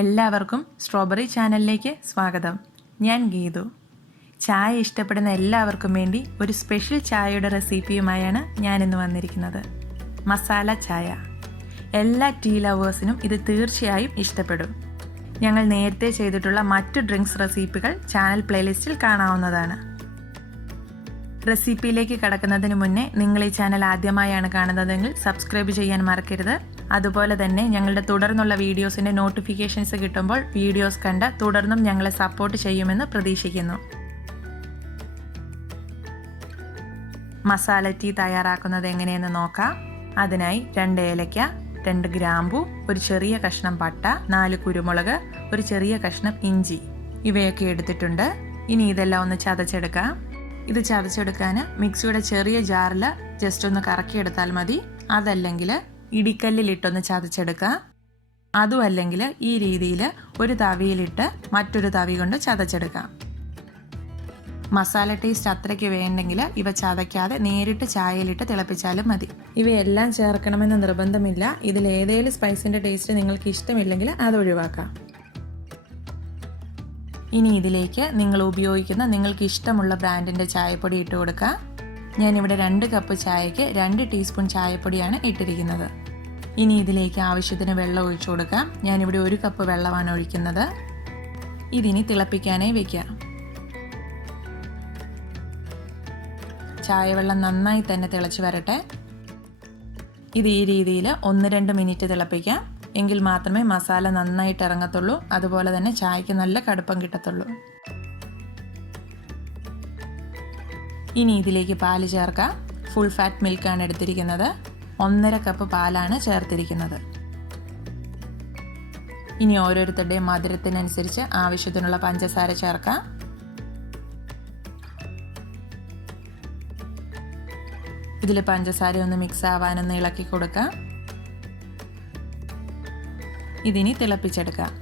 എല്ലാവർക്കും സ്ട്രോബെറി ചാനലിലേക്ക് സ്വാഗതം. ഞാൻ ഗീതു. ചായ ഇഷ്ടപ്പെടുന്ന എല്ലാവർക്കും വേണ്ടി ഒരു സ്പെഷ്യൽ ചായയുടെ റെസിപ്പിയുമായാണ് ഞാനിന്ന് വന്നിരിക്കുന്നത്. മസാല ചായ. എല്ലാ ടീ ലവേഴ്സിനും ഇത് തീർച്ചയായും ഇഷ്ടപ്പെടും. ഞങ്ങൾ നേരത്തെ ചെയ്തിട്ടുള്ള മറ്റു ഡ്രിങ്ക്സ് റെസിപ്പികൾ ചാനൽ പ്ലേലിസ്റ്റിൽ കാണാവുന്നതാണ്. റെസിപ്പിയിലേക്ക് കടക്കുന്നതിന് മുന്നേ നിങ്ങൾ ഈ ചാനൽ ആദ്യമായാണ് കാണുന്നതെങ്കിൽ സബ്സ്ക്രൈബ് ചെയ്യാൻ മറക്കരുത്. അതുപോലെ തന്നെ ഞങ്ങളുടെ തുടർന്നുള്ള വീഡിയോസിൻ്റെ നോട്ടിഫിക്കേഷൻസ് കിട്ടുമ്പോൾ വീഡിയോസ് കണ്ട് തുടർന്നും ഞങ്ങളെ സപ്പോർട്ട് ചെയ്യുമെന്ന് പ്രതീക്ഷിക്കുന്നു. മസാല ടീ തയ്യാറാക്കുന്നത് എങ്ങനെയെന്ന് നോക്കാം. അതിനായി 2 ഏലയ്ക്ക, 2 ഗ്രാമ്പു, ഒരു ചെറിയ കഷ്ണം പട്ട, 4 കുരുമുളക്, ഒരു ചെറിയ കഷ്ണം ഇഞ്ചി ഇവയൊക്കെ എടുത്തിട്ടുണ്ട്. ഇനി ഇതെല്ലാം ഒന്ന് ചതച്ചെടുക്കാം. ഇത് ചതച്ചെടുക്കാൻ മിക്സിയുടെ ചെറിയ ജാറിൽ ജസ്റ്റ് ഒന്ന് കറക്കിയെടുത്താൽ മതി. അതല്ലെങ്കിൽ ഇടിക്കല്ലിലിട്ടൊന്ന് ചതച്ചെടുക്കുക. അതും അല്ലെങ്കിൽ ഈ രീതിയിൽ ഒരു തവിയിലിട്ട് മറ്റൊരു തവി കൊണ്ട് ചതച്ചെടുക്കാം. മസാല ടേസ്റ്റ് അത്രയ്ക്ക് വേണ്ടെങ്കിൽ ഇവ ചതയ്ക്കാതെ നേരിട്ട് ചായയിലിട്ട് തിളപ്പിച്ചാലും മതി. ഇവയെല്ലാം ചേർക്കണമെന്ന് നിർബന്ധമില്ല. ഇതിലേതേലും സ്പൈസിൻ്റെ ടേസ്റ്റ് നിങ്ങൾക്ക് ഇഷ്ടമില്ലെങ്കിൽ അത് ഒഴിവാക്കാം. ഇനി ഇതിലേക്ക് നിങ്ങൾ ഉപയോഗിക്കുന്ന നിങ്ങൾക്ക് ഇഷ്ടമുള്ള ബ്രാൻഡിൻ്റെ ചായപ്പൊടി ഇട്ട് കൊടുക്കുക. ഞാനിവിടെ 2 കപ്പ് ചായയ്ക്ക് 2 ടീസ്പൂൺ ചായപ്പൊടിയാണ് ഇട്ടിരിക്കുന്നത്. ഇനി ഇതിലേക്ക് ആവശ്യത്തിന് വെള്ളം ഒഴിച്ചു കൊടുക്കാം. ഞാനിവിടെ 1 കപ്പ് വെള്ളമാണ് ഒഴിക്കുന്നത്. ഇതിനി തിളപ്പിക്കാനായി വയ്ക്കാം. ചായവെള്ളം നന്നായി തന്നെ തിളച്ച് വരട്ടെ. ഇത് ഈ രീതിയിൽ 1-2 മിനിറ്റ് തിളപ്പിക്കാം. എങ്കിൽ മാത്രമേ മസാല നന്നായിട്ട് ഇറങ്ങത്തുള്ളൂ. അതുപോലെ തന്നെ ചായക്ക് നല്ല കടുപ്പം കിട്ടത്തുള്ളൂ. ഇനി ഇതിലേക്ക് പാല് ചേർക്കാം. ഫുൾ ഫാറ്റ് മിൽക്കാണ് എടുത്തിരിക്കുന്നത്. 1.5 കപ്പ് പാലാണ് ചേർത്തിരിക്കുന്നത്. ഇനി ഓരോരുത്തരുടെയും മധുരത്തിനനുസരിച്ച് ആവശ്യത്തിനുള്ള പഞ്ചസാര ചേർക്കാം. ഇതിൽ പഞ്ചസാര ഒന്ന് മിക്സ് ആവാനൊന്ന് ഇളക്കി കൊടുക്കാം. ഇതിനി തിളപ്പിച്ചെടുക്കാം.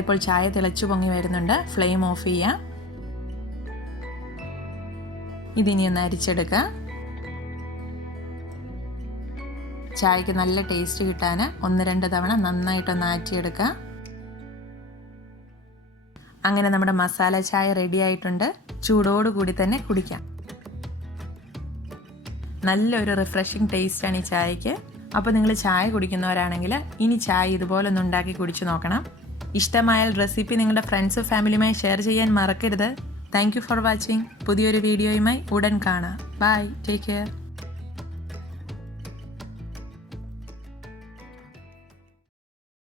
ഇപ്പോൾ ചായ തിളച്ചു പൊങ്ങി വരുന്നുണ്ട്. ഫ്ലെയിം ഓഫ് ചെയ്യാം. ഇതിനി ഒന്ന് അരിച്ചെടുക്കാം. ചായക്ക് നല്ല ടേസ്റ്റ് കിട്ടാൻ 1-2 തവണ നന്നായിട്ടൊന്ന് ആറ്റിയെടുക്കാം. അങ്ങനെ നമ്മുടെ മസാല ചായ റെഡി ആയിട്ടുണ്ട്. ചൂടോടുകൂടി തന്നെ കുടിക്കാം. നല്ലൊരു റിഫ്രഷിങ് ടേസ്റ്റാണ് ഈ ചായക്ക്. അപ്പോൾ നിങ്ങൾ ചായ കുടിക്കുന്നവരാണെങ്കിൽ ഇനി ചായ ഇതുപോലെ ഒന്ന് ഉണ്ടാക്കി കുടിച്ചു നോക്കണം. ഇഷ്ടമായാൽ റെസിപ്പി നിങ്ങളുടെ ഫ്രണ്ട്സ് ഫാമിലിയുമായി ഷെയർ ചെയ്യാൻ മറക്കരുത്. Thank you for watching. പുതിയൊരു വീഡിയോയുമായി ഉടൻ കാണാം. ബൈ. Take care.